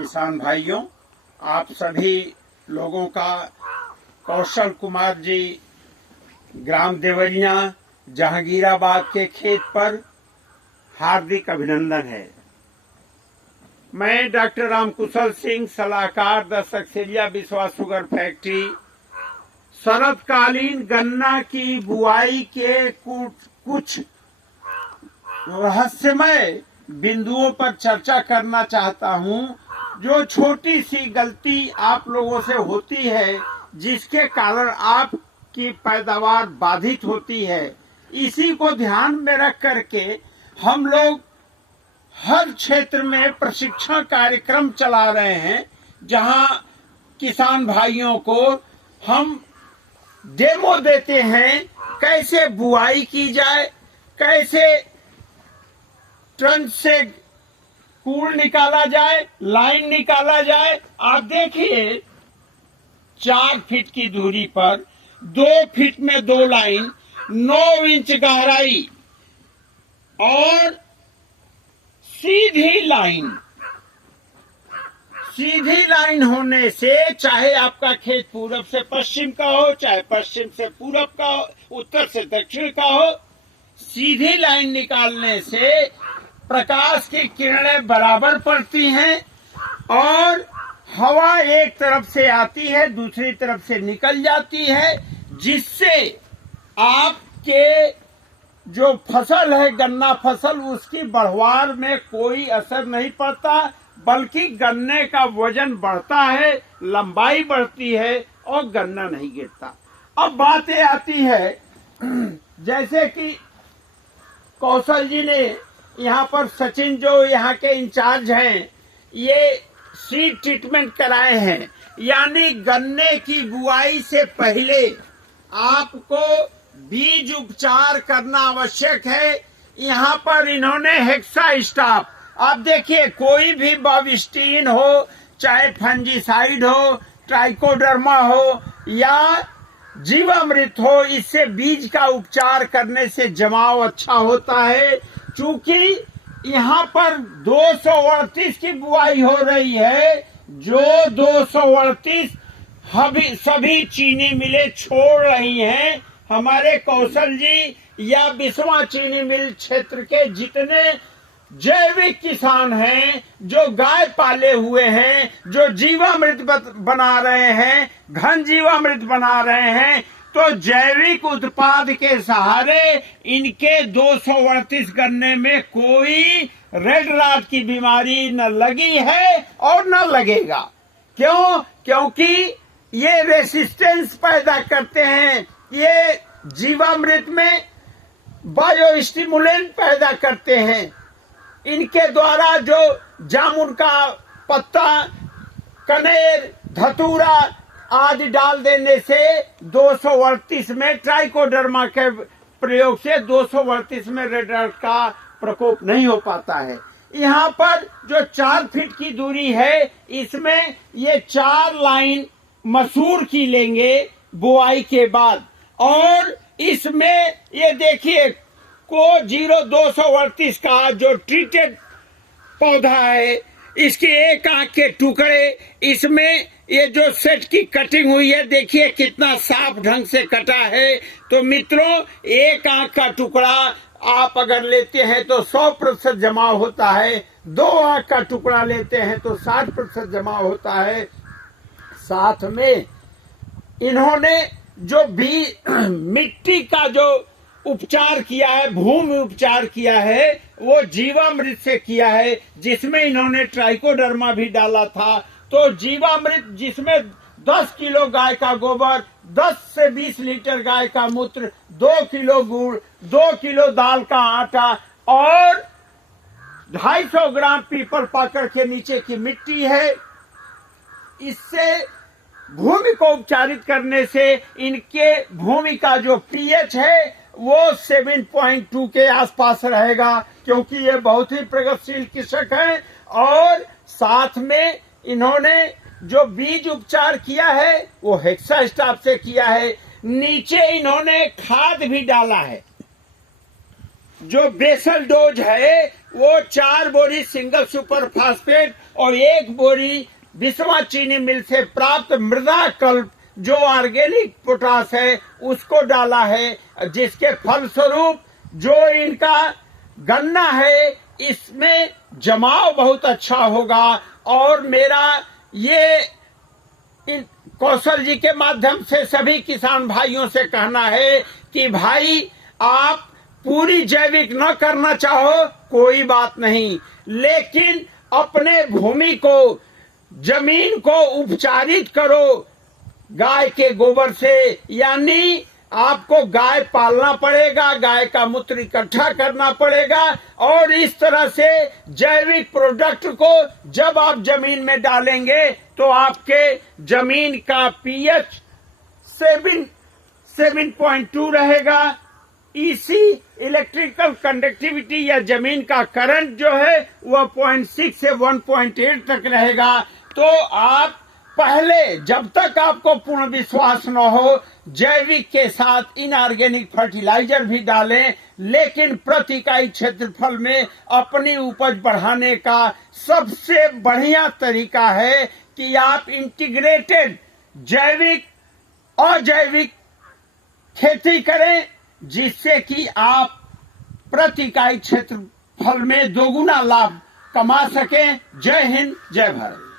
किसान भाइयों, आप सभी लोगों का कौशल कुमार जी ग्राम देवरिया जहांगीराबाद के खेत पर हार्दिक अभिनंदन है। मैं डॉक्टर रामकुशल सिंह, सलाहकार द सक्सेरिया विश्वास शुगर फैक्ट्री, शरतकालीन गन्ना की बुआई के कुछ रहस्यमय बिंदुओं पर चर्चा करना चाहता हूं, जो छोटी सी गलती आप लोगों से होती है जिसके कारण आपकी पैदावार बाधित होती है। इसी को ध्यान में रख करके हम लोग हर क्षेत्र में प्रशिक्षण कार्यक्रम चला रहे हैं, जहां किसान भाइयों को हम डेमो देते हैं कैसे बुआई की जाए, कैसे ट्रंच से कूल निकाला जाए, लाइन निकाला जाए। आप देखिए 4 फीट की दूरी पर 2 फीट में 2 लाइन, 9 इंच गहराई और सीधी लाइन होने से, चाहे आपका खेत पूरब से पश्चिम का हो, चाहे पश्चिम से पूरब का हो, उत्तर से दक्षिण का हो, सीधी लाइन निकालने से प्रकाश की किरणें बराबर पड़ती हैं और हवा एक तरफ से आती है, दूसरी तरफ से निकल जाती है, जिससे आपके जो फसल है, गन्ना फसल, उसकी बढ़वार में कोई असर नहीं पड़ता, बल्कि गन्ने का वजन बढ़ता है, लंबाई बढ़ती है और गन्ना नहीं गिरता। अब बातें आती है, जैसे कि कौशल जी ने यहाँ पर, सचिन जो यहाँ के इंचार्ज हैं, ये सीड ट्रीटमेंट कराए हैं, यानी गन्ने की बुआई से पहले आपको बीज उपचार करना आवश्यक है। यहाँ पर इन्होंने हेक्सा स्टाफ, आप देखिए कोई भी बॉविस्टीन हो, चाहे फंजीसाइड हो, ट्राइकोडर्मा हो या जीवामृत हो, इससे बीज का उपचार करने से जमाव अच्छा होता है। चूंकि यहाँ पर 238 की बुआई हो रही है, जो 238 सभी चीनी मिलें छोड़ रही हैं। हमारे कौशल जी या बिस्वा चीनी मिल क्षेत्र के जितने जैविक किसान हैं, जो गाय पाले हुए हैं, जो जीवामृत बना रहे हैं, घन जीवामृत बना रहे हैं, तो जैविक उत्पाद के सहारे इनके 238 गन्ने में कोई रेड राट की बीमारी न लगी है और न लगेगा। क्यों? क्योंकि ये रेसिस्टेंस पैदा करते हैं, ये जीवामृत में बायो स्टिमुलेंट पैदा करते हैं। इनके द्वारा जो जामुन का पत्ता, कनेर, धतूरा आदि डाल देने से 238 में, ट्राइकोडर्मा के प्रयोग से 238 में रेड राट का प्रकोप नहीं हो पाता है। यहाँ पर जो 4 फीट की दूरी है, इसमें ये 4 लाइन मसूर की लेंगे बुआई के बाद, और इसमें ये देखिए को 0238 का जो ट्रीटेड पौधा है, इसके एक आंख के टुकड़े, इसमें ये जो सेट की कटिंग हुई है, देखिए कितना साफ ढंग से कटा है। तो मित्रों, एक आंख का टुकड़ा आप अगर लेते हैं तो 100% जमाव होता है, 2 आंख का टुकड़ा लेते हैं तो 60% जमाव होता है। साथ में इन्होंने जो भी मिट्टी का जो उपचार किया है, भूमि उपचार किया है, वो जीवामृत से किया है, जिसमें इन्होंने ट्राइकोडर्मा भी डाला था। तो जीवामृत जिसमें 10 किलो गाय का गोबर, 10 से 20 लीटर गाय का मूत्र, 2 किलो गुड़, 2 किलो दाल का आटा और 250 ग्राम पीपल पाकड़ के नीचे की मिट्टी है। इससे भूमि को उपचारित करने से इनके भूमि का जो पीएच है वो 7.2 के आसपास रहेगा, क्योंकि ये बहुत ही प्रगतिशील कृषक हैं। और साथ में इन्होंने जो बीज उपचार किया है वो हेक्सा स्टाफ से किया है। नीचे इन्होंने खाद भी डाला है, जो बेसल डोज है वो 4 बोरी सिंगल सुपर फास्फेट और 1 बोरी बिस्वा चीनी मिल से प्राप्त मृदा कल्प जो ऑर्गेनिक पोटाश है उसको डाला है, जिसके फलस्वरूप जो इनका गन्ना है इसमें जमाव बहुत अच्छा होगा। और मेरा ये कौशल जी के माध्यम से सभी किसान भाइयों से कहना है कि भाई आप पूरी जैविक न करना चाहो कोई बात नहीं, लेकिन अपने भूमि को, जमीन को उपचारित करो गाय के गोबर से। यानी आपको गाय पालना पड़ेगा, गाय का मूत्र इकट्ठा करना पड़ेगा और इस तरह से जैविक प्रोडक्ट को जब आप जमीन में डालेंगे तो आपके जमीन का पीएच 7.2 रहेगा। इसी इलेक्ट्रिकल कंडक्टिविटी या जमीन का करंट जो है वह 0.6 से 1.8 तक रहेगा। तो आप पहले, जब तक आपको पूर्ण विश्वास न हो, जैविक के साथ इनऑर्गेनिक फर्टिलाइजर भी डालें, लेकिन प्रति इकाई क्षेत्रफल में अपनी उपज बढ़ाने का सबसे बढ़िया तरीका है कि आप इंटीग्रेटेड जैविक और जैविक खेती करें, जिससे कि आप प्रति इकाई क्षेत्रफल में दोगुना लाभ कमा सकें। जय हिंद, जय भारत।